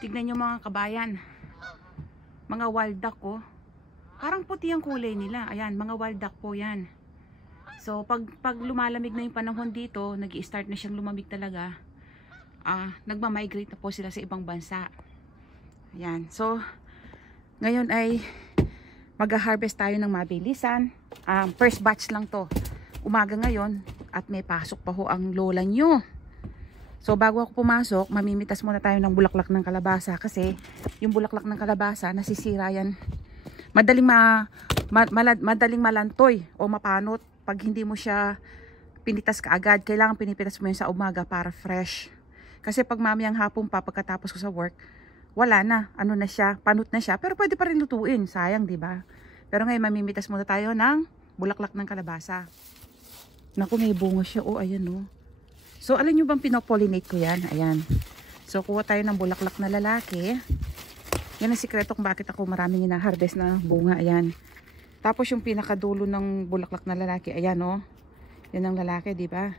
Tignan nyo mga kabayan. Mga wild duck oh. Parang puti ang kulay nila. Ayan, mga wild duck po yan. So, pag lumalamig na yung panahon dito, nag-i-start na siyang lumamig talaga. Nagmamigrate na po sila sa ibang bansa. Ayan. So, ngayon ay mag-harvest tayo ng mabilisan. First batch lang to. Umaga ngayon at may pasok pa ho ang lola nyo. So bago ako pumasok, mamimitas muna tayo ng bulaklak ng kalabasa kasi yung bulaklak ng kalabasa nasisira yan. Madaling malantoy o mapanot pag hindi mo siya pinitas kaagad. Kailangan pinipitas mo yun sa umaga para fresh. Kasi pag mamayang hapon pa pagkatapos ko sa work, wala na, ano na siya, panot na siya, pero pwede pa rin lutuin, sayang, 'di ba? Pero ngayon mamimitas muna tayo ng bulaklak ng kalabasa. Naku, may bunga siya. Oh, ayan oh. So, alam nyo bang pinopollinate ko yan? Ayan. So, kuha tayo ng bulaklak na lalaki. Yan ang sikreto kung bakit ako maraming hina-harvest na bunga. Ayan. Tapos yung pinakadulo ng bulaklak na lalaki. Ayan oh. Yan ang lalaki, di ba?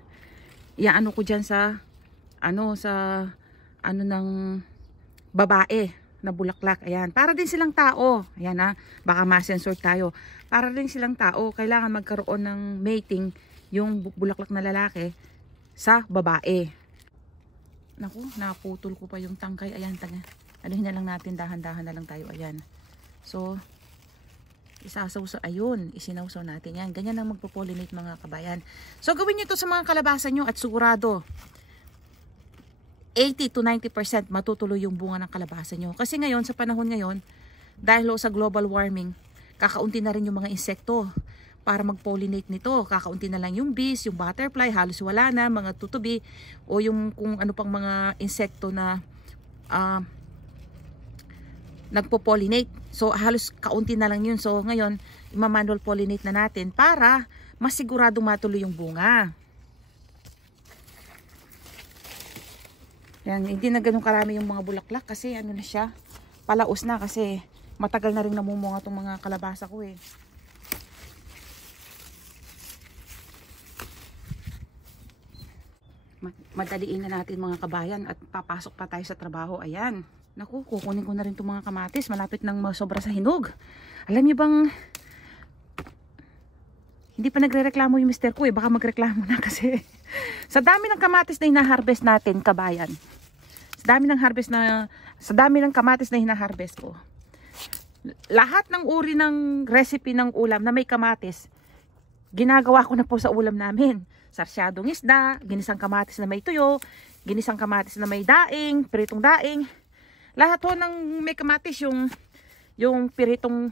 Iaano ko dyan sa ng babae na bulaklak. Ayan. Para din silang tao. Ayan ha. Baka ma-sensor tayo. Para din silang tao. Kailangan magkaroon ng mating yung bulaklak na lalaki sa babae. Naku, naputol ko pa yung tangkay. Ayan, anuhin na lang natin, dahan-dahan na lang tayo. Ayan. So, isasawsaw, ayun, isinawsaw natin yan. Ganyan ang magpo-pollinate mga kabayan. So, gawin nyo ito sa mga kalabasa nyo at sigurado 80 to 90% matutuloy yung bunga ng kalabasa nyo. Kasi ngayon, sa panahon ngayon, dahil sa global warming, kakaunti na rin yung mga insekto para mag-pollinate nito. Kakaunti na lang yung bees, yung butterfly, halos wala na, mga tutubi, o yung kung ano pang mga insekto na nagpo-pollinate. So, halos kaunti na lang yun. So, ngayon, ima-manual pollinate na natin para masigurado matuloy yung bunga. Yan, hindi na ganun karami yung mga bulaklak kasi ano na siya, palaos na kasi matagal na rin namumunga itong mga kalabasa ko eh. Madaliin na natin mga kabayan at papasok pa tayo sa trabaho. Ayan. Naku, kukunin ko na rin itong mga kamatis. Malapit nang sobra sa hinog. Alam niyo bang hindi pa nagre-reklamo yung mister ko eh. Baka magreklamo na kasi sa dami ng kamatis na hina-harvest natin, kabayan. Sa dami ng kamatis na hina-harvest ko. Lahat ng uri ng recipe ng ulam na may kamatis, ginagawa ko na po sa ulam namin. Sarsyadong isda, ginisang kamatis na may tuyo, ginisang kamatis na may daing, piritong daing. Lahat ho ng may kamatis, yung piritong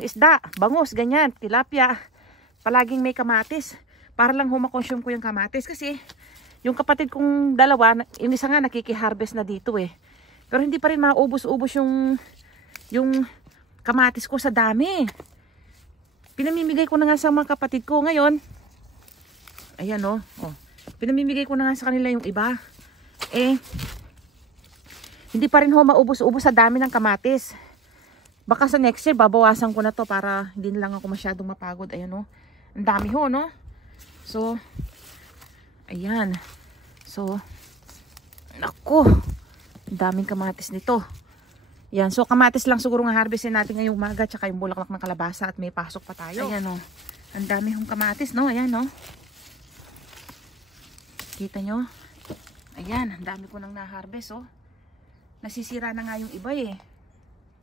isda, bangus, ganyan, tilapia. Palaging may kamatis. Para lang humakonsume ko yung kamatis. Kasi yung kapatid kong dalawa, yung isa nga nakikiharvest na dito eh. Pero hindi pa rin maubos-ubos yung kamatis ko sa dami. Pinamimigay ko na nga sa mga kapatid ko ngayon. Ayan oh. Pinamimigay ko na nga sa kanila yung iba. Eh, hindi pa rin ho maubos-ubos sa dami ng kamatis. Baka sa next year, babawasan ko na to para hindi na lang ako masyadong mapagod. Ayan oh. Ang dami ho, no? So, ayan. So, naku. Ang daming kamatis nito. Ayan. So, kamatis lang siguro nga harvestin natin ngayong umaga. Tsaka yung bulaklak ng kalabasa at may pasok pa tayo. Ayan oh. Ang dami hong kamatis, no? Ayan oh. Kita nyo? Ayan, ang dami ko nang na-harvest oh. Nasisira na nga yung iba eh.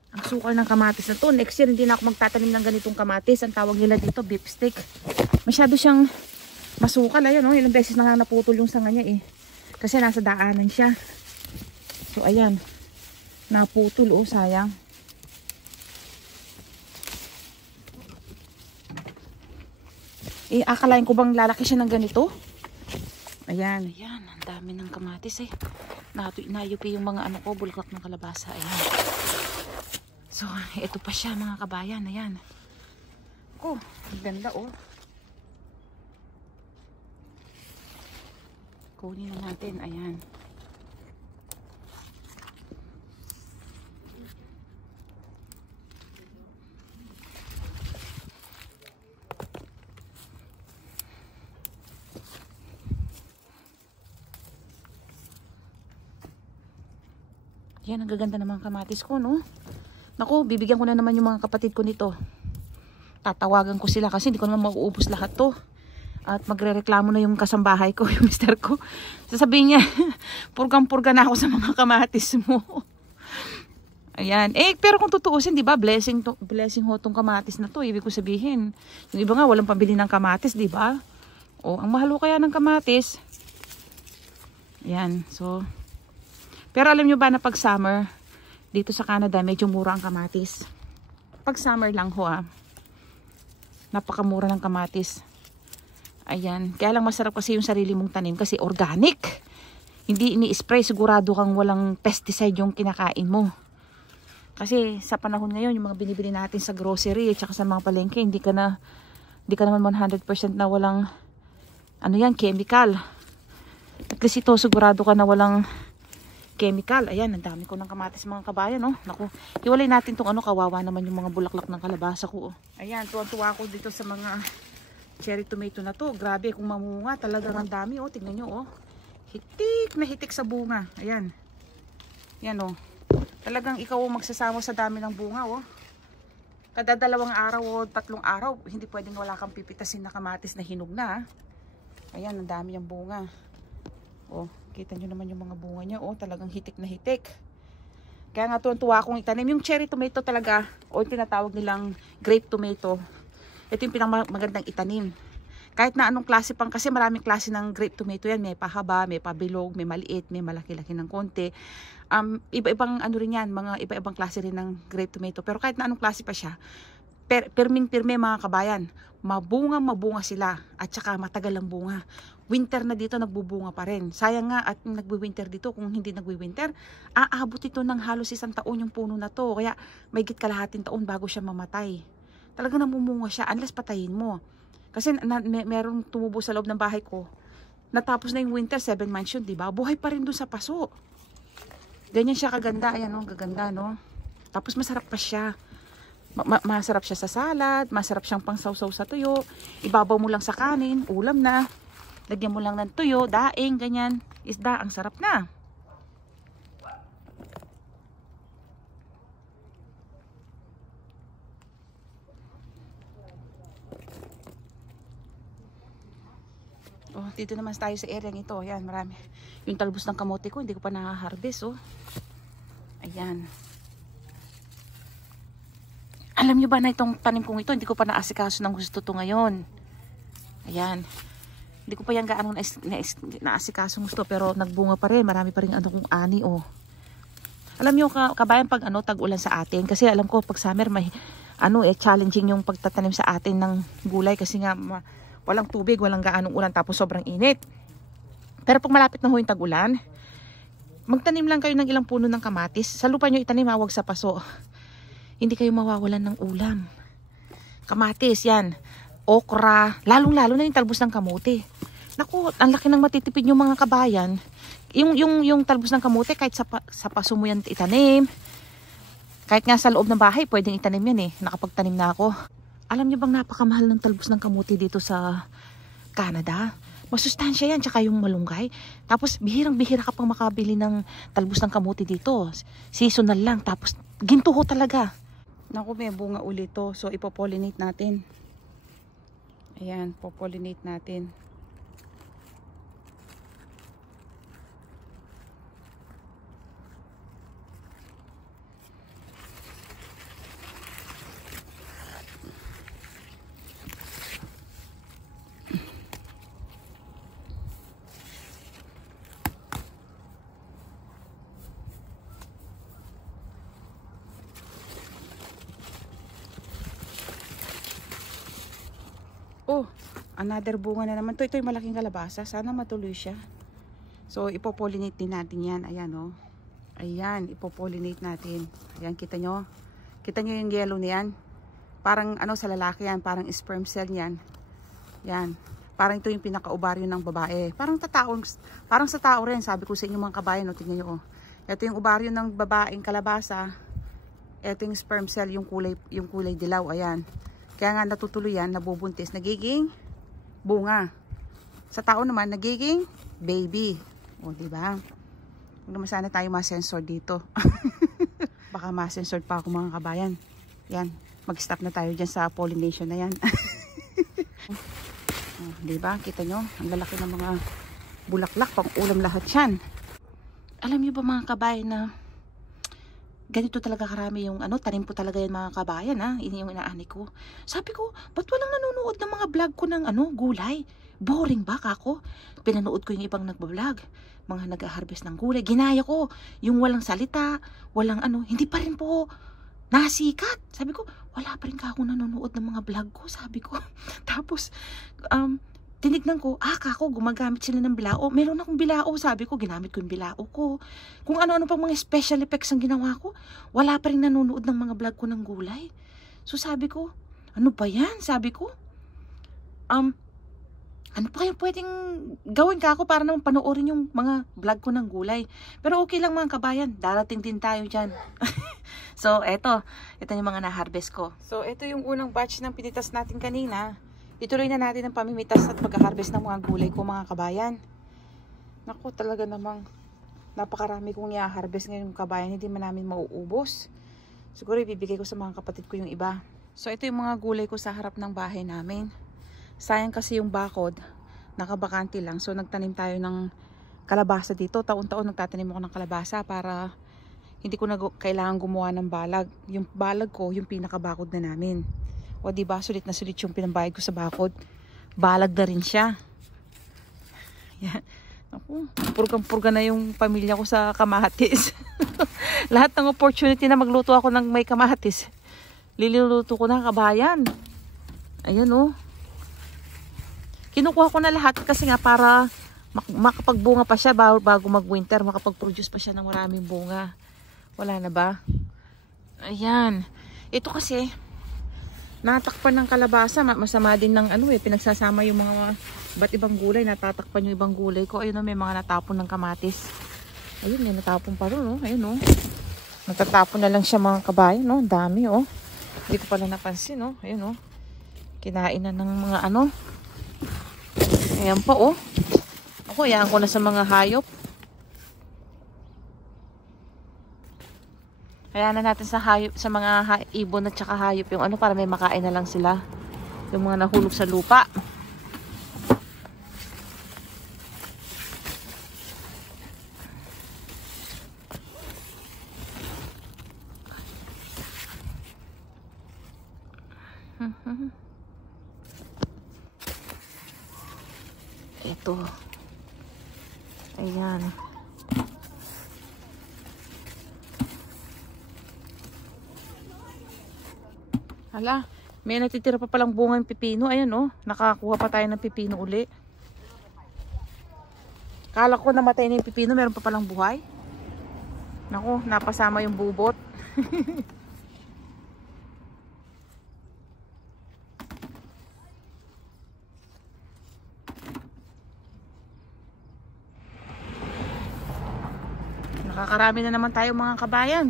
Ang sukal ng kamatis na to. Next year hindi na ako magtatanim ng ganitong kamatis. Ang tawag nila dito beef stick. Masyado siyang masukal. Ayan oh, ilang beses na nga naputol yung sanga niya eh. Kasi nasa daanan siya. So ayan, naputol oh, sayang. Eh, akalain ko bang lalaki siya ng ganito? Ayan, ayan. Ang dami ng kamatis eh. Nayupi yung mga ano ko, bulaklak ng kalabasa. Ayan. So, ito pa siya mga kabayan. Ayan. Oh, ang ganda oh. Kunin na natin. Ayan. Yan, ang gaganda ng mga kamatis ko, no? Naku, bibigyan ko na naman yung mga kapatid ko nito. Tatawagan ko sila kasi hindi ko naman mauubos lahat to. At magrereklamo na yung kasambahay ko, yung mister ko. Sasabihin niya, purgang-purga na ako sa mga kamatis mo. Ayan. Eh, pero kung tutuusin, di ba, blessing ho tong kamatis na to. Ibig ko sabihin, yung iba nga, walang pambili ng kamatis, di ba? O, ang mahal ho kaya ng kamatis. Ayan, so. Pero alam nyo ba na pag summer, dito sa Canada, medyo mura ang kamatis. Pag summer lang ho, napakamura ng kamatis. Ayan. Kaya lang masarap kasi yung sarili mong tanim kasi organic. Hindi ini-spray, sigurado kang walang pesticide yung kinakain mo. Kasi sa panahon ngayon, yung mga binibili natin sa grocery at saka sa mga palengke, hindi ka naman 100% na walang ano yan, chemical. At least ito, sigurado ka na walang chemical. Ayan, ang dami ko ng kamatis mga kabayan, oh. Naku, hiwalay natin tong ano, kawawa naman yung mga bulaklak ng kalabasa ko, oh. Ayan, tuwang-tuwa ako dito sa mga cherry tomato na to. Grabe, kung mamunga, talagang ang dami, oh. Tingnan nyo, oh. Hitik na hitik sa bunga. Ayan. Yan, oh. Talagang ikaw magsasama sa dami ng bunga, oh. Kada 2 araw o 3 araw, hindi pwedeng wala kang pipitasin na kamatis na hinog na. Ayan, ang dami yung bunga. Oh, kita nyo naman yung mga bunga niya, oh. Talagang hitik na hitik. Kaya nga tuwa akong itanim. Yung cherry tomato talaga, o tinatawag nilang grape tomato. Ito yung pinamagandang itanim. Kahit na anong klase pang, kasi maraming klase ng grape tomato yan. May pahaba, may pabilog, may maliit, may malaki-laki ng konti. Iba-ibang ano rin yan, mga iba-ibang klase rin ng grape tomato. Pero kahit na anong klase pa siya, pirming-pirme mga kabayan, mabunga sila at saka matagal ang bunga. Winter na dito, nagbubunga pa rin. Sayang nga at nagwi-winter dito, kung hindi nagwi-winter, aabot ito ng halos 1 taon yung puno na to. Kaya may git kalahating taon bago siya mamatay. Talaga namumunga siya unless patayin mo. Kasi merong tumubo sa loob ng bahay ko. Natapos na yung winter, 7 months yun, diba? Buhay pa rin dun sa paso. Ganyan siya kaganda. Ayan, no? Gaganda, no? Tapos masarap pa siya. Masarap siya sa salad. Masarap siyang pangsawsaw sa tuyo. Ibabaw mo lang sa kanin. Ulam na. Lagyan mo lang ng tuyo, daing, ganyan. Isda, ang sarap na. Oh, dito naman tayo sa area nito. Ayan, marami. Yung talbos ng kamote ko, hindi ko pa na-harvest, oh. Ayan. Alam nyo ba na itong tanim kong ito, hindi ko pa naasikaso ng gusto to ngayon. Ayan. Hindi ko pa yan gaano naasikaso gusto, pero nagbunga pa rin. Marami pa rin ano kong ani, oh. Alam nyo, kabayan, pag ano, tag-ulan sa atin. Kasi alam ko, pag summer, may challenging yung pagtatanim sa atin ng gulay. Kasi nga, walang tubig, walang gaanong ulan, tapos sobrang init. Pero pag malapit na ho yung tag-ulan, magtanim lang kayo ng ilang puno ng kamatis. Sa lupa nyo itanim, huwag sa paso. Hindi kayo mawawalan ng ulam. Kamatis, yan. Okra, lalong-lalo na yung talbos ng kamote. Naku, ang laki ng matitipid yung mga kabayan. Yung talbos ng kamote, kahit sa paso mo yan itanim. Kahit nga sa loob ng bahay, pwedeng itanim yan, eh. Nakapagtanim na ako. Alam niyo bang napakamahal ng talbos ng kamote dito sa Canada? Masustansya yan, tsaka yung malunggay. Tapos bihirang-bihira ka pang makabili ng talbos ng kamote dito. Seasonal lang, tapos ginto ho talaga. Naku, may bunga ulit to. So ipopollinate natin. Ayan, popollinate natin. Oh, another bunga na naman. Ito yung malaking kalabasa. Sana matuloy siya. So, ipopollinate din natin yan. Ayan, oh. Ayan, ipopollinate natin. Ayan, kita nyo? Kita nyo yung yellow niyan? Parang, sa lalaki yan. Parang sperm cell yan. Yan. Parang ito yung pinaka-ovaryo ng babae. Parang sa tao rin. Sabi ko sa inyo mga kabayan, no? Tingnan nyo, oh. Ito yung ovaryo ng babaeng kalabasa. Ito yung sperm cell, yung kulay dilaw. Ayan. Kaya nga natutuloy yan, nabubuntis, nagiging bunga. Sa tao naman, nagiging baby. O, diba? Huwag naman sana tayo ma-sensor dito. Baka ma-sensor pa ako mga kabayan. Yan, mag-stop na tayo dyan sa pollination na yan. Oh, diba? Kita nyo? Ang lalaki ng mga bulaklak. Pang-ulam lahat yan. Alam nyo ba mga kabayan na ganito talaga karami yung tanim po talaga yan mga kabayan ha. Ini yung inaani ko. Sabi ko, ba't walang nanonood ng mga vlog ko ng gulay? Boring ba kako? Pinanood ko yung ibang nagbablog. Mga nag-harvest ng gulay. Ginaya ko. Yung walang salita, walang hindi pa rin po nasikat. Sabi ko, wala pa rin kako nanonood ng mga vlog ko. Sabi ko. Tapos, tinignan ko, kako, gumagamit sila ng bilao. Meron akong bilao, sabi ko, ginamit ko yung bilao ko. Kung ano-ano pang mga special effects ang ginawa ko, wala pa rin nanonood ng mga vlog ko ng gulay. So sabi ko, ano ba yan? Sabi ko, ano pa kaya pwedeng gawin kako para naman panoorin yung mga vlog ko ng gulay. Pero okay lang mga kabayan, darating din tayo dyan. So eto yung mga na-harvest ko. So eto yung unang batch ng pinitas natin kanina. Ituloy na natin ang pamimitas at pag-harvest ng mga gulay ko mga kabayan. Naku, talaga namang napakarami kong i-harvest ngayon kabayan. Hindi man namin mauubos. Siguro ibibigay ko sa mga kapatid ko yung iba. So ito yung mga gulay ko sa harap ng bahay namin. Sayang kasi yung bakod. Nakabakante lang. So nagtanim tayo ng kalabasa dito. Taon-taon nagtatanim ako ng kalabasa para hindi ko na kailangan gumawa ng balag. Yung balag ko, yung pinakabakod na namin. O diba, sulit na sulit yung pinambayad ko sa bakod. Balag na rin siya. Yan. Ako, purgang-purga na yung pamilya ko sa kamatis. Lahat ng opportunity na magluto ako ng may kamatis, liluluto ko na kabayan. Ayan oh. Kinukuha ko na lahat kasi nga para makapagbunga pa siya bago mag-winter. Makapag-produce pa siya ng maraming bunga. Wala na ba? Ayan. Ito kasi natakpan ng kalabasa, masama din ng pinagsasama yung mga ba't ibang gulay, natatakpan yung ibang gulay ko. Ayun may mga natapon ng kamatis. Ayun, may natapon pa rin ayun natatapon na lang siya mga kabayan dami hindi ko pala napansin ayun kinain na ng mga ayan pa ako, iyan ko na sa mga hayop. Kaya na natin sa hayop, sa mga ibon at saka hayop yung para may makain na lang sila. Yung mga nahulog sa lupa. Ito. Ayan. Hala, may natitira pa palang bunga ng pipino. Ayan nakakuha pa tayo ng pipino uli. Kala ko namatay na yung pipino, meron pa palang buhay. Naku, napasama yung bubot. Nakakarami na naman tayo mga kabayan.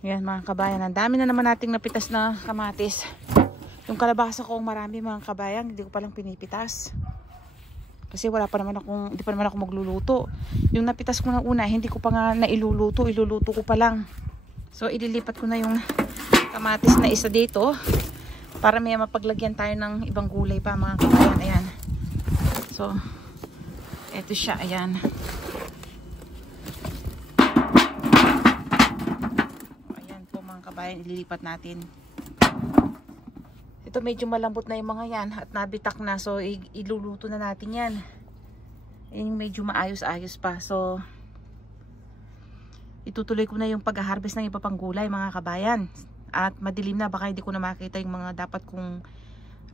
Yan mga kabayan, ang dami na naman nating napitas na kamatis. Yung kalabasa ko marami mga kabayan, hindi ko palang pinipitas. Kasi wala pa naman hindi pa naman ako magluluto. Yung napitas ko na una, hindi ko pa nga nailuluto, iluluto ko pa lang. So ililipat ko na yung kamatis na isa dito para may mapaglagyan tayo ng ibang gulay pa mga kabayan. Ayan. So eto siya, ayan. Kabayan, ililipat natin. Ito medyo malambot na yung mga yan at nabitak na, so iluluto na natin yan. Yung medyo maayos-ayos pa, so itutuloy ko na yung pag-harvest ng iba pang gulay mga kabayan. At madilim na, baka hindi ko na makita yung mga dapat kong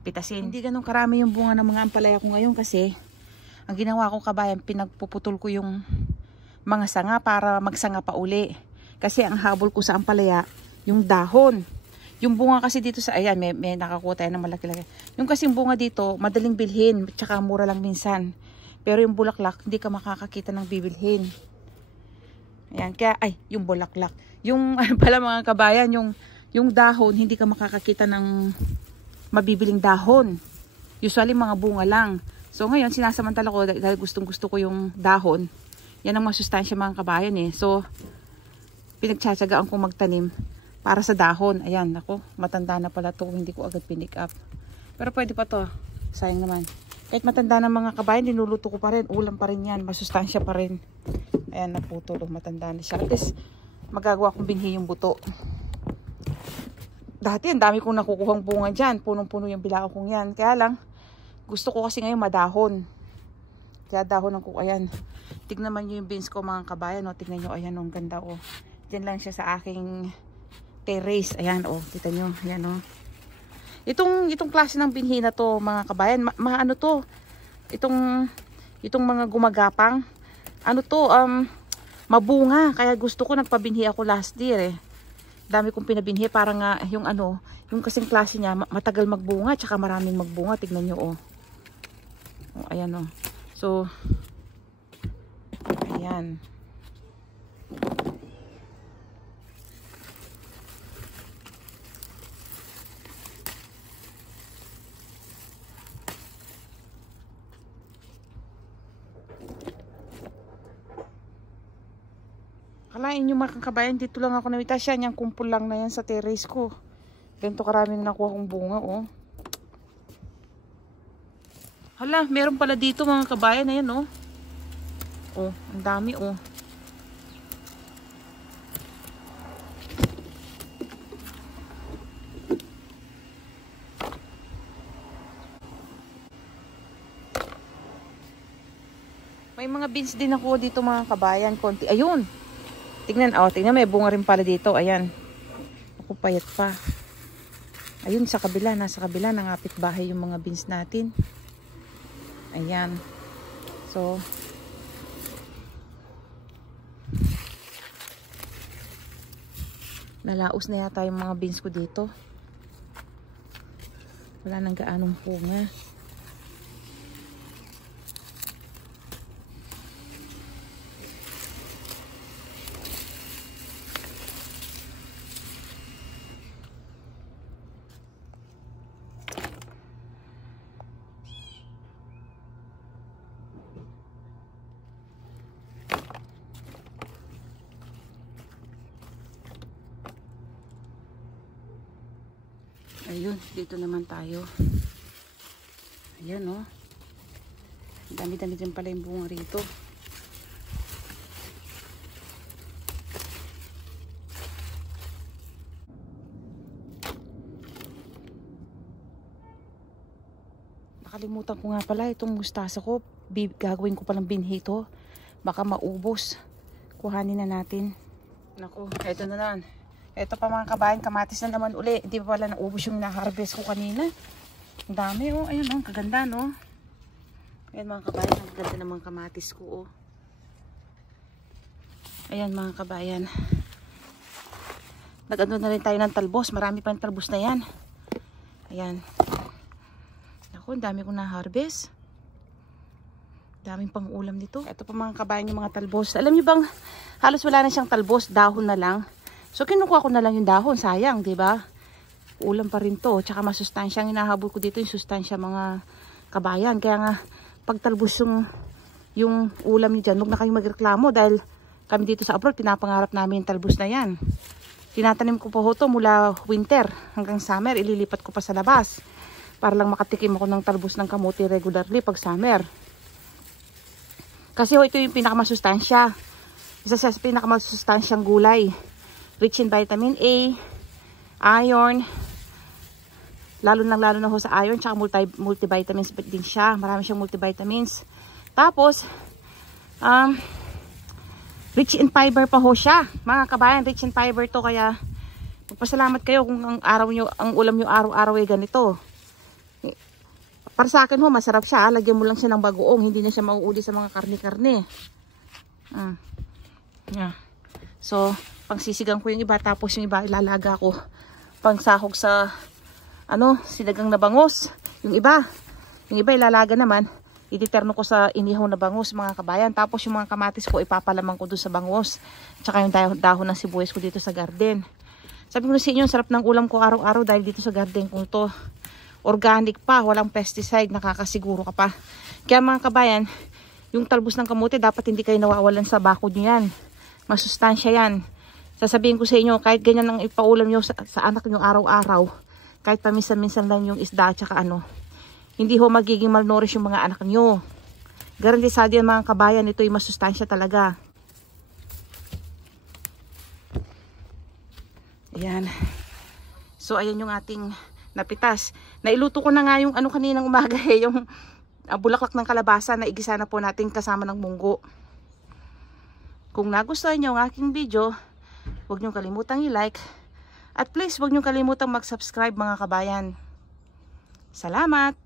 pitasin. Hindi ganun karami yung bunga ng mga ampalaya ko ngayon kasi ang ginawa ko kabayan, pinagpuputol ko yung mga sanga para magsanga pa uli. Kasi ang habol ko sa ampalaya yung dahon. Yung bunga kasi dito sa, ayan, may nakakuha tayo ng malaki-laki. Yung kasing bunga dito, madaling bilhin, tsaka mura lang minsan. Pero yung bulaklak, hindi ka makakakita ng bibilhin. Ayan, kaya, ay, yung bulaklak. Yung, pala mga kabayan, yung dahon, hindi ka makakakita ng mabibiling dahon. Usually, mga bunga lang. So, ngayon, sinasamantala ko, dahil gustong-gusto ko yung dahon. Yan ang masustansya mga kabayan eh. So, pinagtsatsagaan kong magtanim para sa dahon. Ayan, ako, matanda na pala to. Hindi ko agad pinick up. Pero pwede pa to. Sayang naman. Kahit matanda na mga kabayan, dinuluto ko pa rin. Ulam pa rin yan. Masustansya pa rin. Ayan, naputol. Matanda na siya. At least, magagawa kong binhi yung buto. Dati, ang dami kong nakukuhang bunga dyan. Punong-puno yung bilao kong yan. Kaya lang, gusto ko kasi ngayon madahon. Kaya dahon ko. Ayan. Tignan man nyo yung beans ko mga kabayan. O, tignan nyo. Ayan, ang ganda. O. Diyan lang siya sa aking terrace. Ayan, o. Kita nyo. Ayan, o. Itong klase ng binhi na to, mga kabayan, ano to? Itong mga gumagapang, ano to, mabunga. Kaya gusto ko, nagpabinhi ako last year eh. Dami kong pinabinhi para nga yung yung kasing klase niya, matagal magbunga, tsaka maraming magbunga. Tignan nyo, oh. Oh, ayan, oh. So, ayan. Kalain nyo mga kabayan, dito lang ako namita siya. Niyang kumpul lang na yan sa terrace ko. Ganito karami na nakuha kong bunga, oh. Hala, meron pala dito mga kabayan. Ayan, oh. Oh, ang dami, oh. May mga beans din ako dito mga kabayan. Konti. Ayun. Tingnan, oh, tingnan, may bunga rin pala dito. Ayan. Ako, payat pa. Ayun, sa kabila, nasa kabila, nangapit bahay yung mga beans natin. Ayan. So, nalaos na yata yung mga beans ko dito. Wala nang gaanong bunga. Ayun, dito naman tayo. Ayan, oh. Dami-dami din pala yung bunga rito. Nakalimutan ko nga pala itong mustasa ko. Gagawin ko palang binhi ito. Baka maubos. Kuhanin na natin. Naku, eto na naman. Ito pa mga kabayan, kamatis na naman uli. Hindi pa pala naubos yung na-harvest ko kanina. Ang dami, oh. Ayun, oh. Kaganda, no? Ayan mga kabayan, ang ganda ng mga kamatis ko, oh. Ayan mga kabayan. Nag-ano na rin tayo ng talbos. Marami pa yung talbos na yan. Ayan. Ako, ang dami kong na-harvest. Daming pang ulam nito. Ito pa mga kabayan yung mga talbos. Alam niyo bang, halos wala na siyang talbos. Dahon na lang. So, kinukuha ko na lang yung dahon. Sayang, di ba? Ulam pa rin to. Tsaka masustansya. Ang hinahabol ko dito yung sustansya mga kabayan. Kaya nga, pag talbos yung ulam niyo dyan, huwag na kayong magreklamo dahil kami dito sa abroad, pinapangarap namin yung talbos na yan. Tinatanim ko po ito mula winter hanggang summer. Ililipat ko pa sa labas para lang makatikim ako ng talbos ng kamote regularly pag summer. Kasi ito yung pinakamasustansya. Isa sa pinakamasustansyang gulay. Rich in vitamin A, iron, lalo na ho sa iron, tsaka multivitamins din siya. Marami siyang multivitamins. Tapos, rich in fiber pa ho siya. Mga kabayan, rich in fiber to, kaya magpasalamat kayo kung ang ulam nyo araw-araw ay ganito. Para sa akin ho, masarap siya. Lagyan mo lang siya ng bagoong, hindi na siya mauuli sa mga karne-karne. Yeah. So, pangsisigang ko yung iba, tapos yung iba ilalaga ko pangsahog sa sinigang na bangus. Yung iba ilalaga naman, iditerno ko sa inihaw na bangus mga kabayan. Tapos yung mga kamatis ko ipapalaman ko dun sa bangus. Tsaka yung dahon ng sibuyas ko dito sa garden. Sabi ko sa inyo, sarap ng ulam ko araw-araw dahil dito sa garden ko to. Organic pa, walang pesticide, nakakasiguro ka pa. Kaya mga kabayan, yung talbos ng kamote dapat hindi kayo nawawalan sa bakod nyo yan. Masustansya yan. Sasabihin ko sa inyo, kahit ganyan ang ipaulam nyo sa anak nyo araw-araw, kahit paminsan-minsan lang yung isda at saka hindi ho magiging malnourish yung mga anak nyo. Garantisado yan mga kabayan, ito yung masustansya talaga. Ayan. So ayan yung ating napitas. Nailuto ko na nga yung kaninang umaga yung bulaklak ng kalabasa na igisa na po natin kasama ng munggo. Kung nagustuhan nyo ang aking video, huwag nyo kalimutang i-like. At please, huwag nyo kalimutang mag-subscribe mga kabayan. Salamat!